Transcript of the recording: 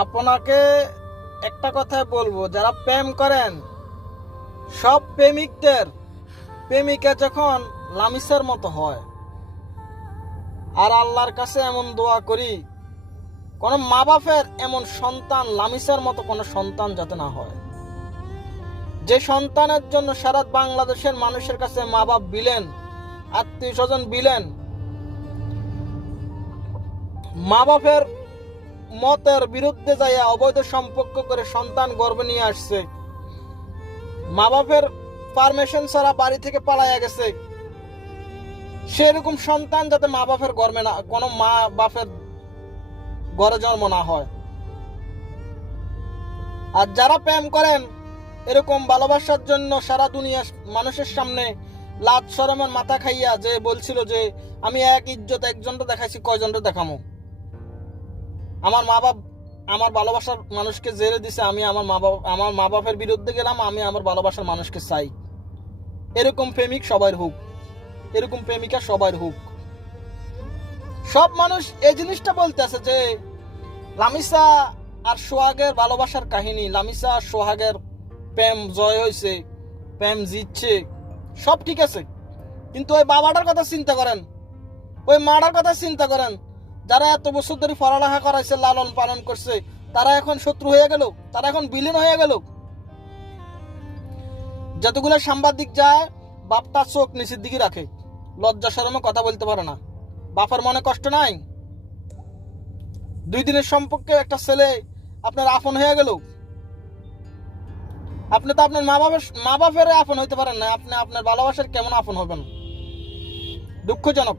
আপনাকে একটা কথাই বলব, যারা প্রেম করেন, সব প্রেমিকদের, প্রেমিকা যখন লামিসের মতো হয়, আর আল্লাহর কাছে এমন দোয়া করি, কোনো মা বাপের এমন সন্তান, লামিসের মতো কোনো সন্তান যাতে না হয়। যে সন্তানের জন্য সারা বাংলাদেশের মানুষের কাছে মা বাপ বিলেন আত্মীয় স্বজন বিলেন মা বাপের মতের বিরুদ্ধে যাইয়া অবৈধ সম্পর্ক করে সন্তান গর্ভে নিয়ে আসছে। মা বাপের পারমিশন ছাড়া বাড়ি থেকে পালাইয়া গেছে। সেরকম সন্তান যাতে মা বাপের গর্বে না, কোনো মা বাপের গড়ে জন্ম না হয়। আর যারা প্রেম করেন, এরকম ভালোবাসার জন্য সারা দুনিয়া মানুষের সামনে লাজ সরমের মাথা খাইয়া যে বলছিল যে, আমি এক ইজ্জত একজনটা দেখাইছি, কয়জনটা দেখামো? আমার মা বাপ, আমার ভালোবাসার মানুষকে জেলে দিছে, আমি আমার মা বাপ আমার মা বাপের বিরুদ্ধে গেলাম, আমি আমার ভালোবাসার মানুষকে চাই। এরকম প্রেমিক সবার হোক। এরকম প্রেমিকা সবার হোক। সব মানুষ এই জিনিসটা বলতেছে যে, লামিসা আর সোহাগের ভালোবাসার কাহিনী, লামিসা আর সোহাগের প্রেম জয় হয়েছে, প্রেম জিতছে, সব ঠিক আছে। কিন্তু ওই বাবাটার কথা চিন্তা করেন। ওই মাটার কথা চিন্তা করেন। যারা এত বছর ধরে পড়ালেখা করাইছে, লালন পালন করছে, তারা এখন শত্রু হয়ে গেল, তারা এখন বিলীন হয়ে গেল। যতগুলো সাংবাদিক যায় বাপটা চোখ নিচের দিকে রাখে, লজ্জা শরমে কথা বলতে পারে না। বাপের মনে কষ্ট নাই? দুই দিনের সম্পর্কে একটা ছেলে আপনার আপন হয়ে গেল? আপনি তো আপনার মা বাবার মা বাপের আপন হইতে পারেন না, আপনি আপনার ভালোবাসার কেমন আপন হবেন? দুঃখজনক।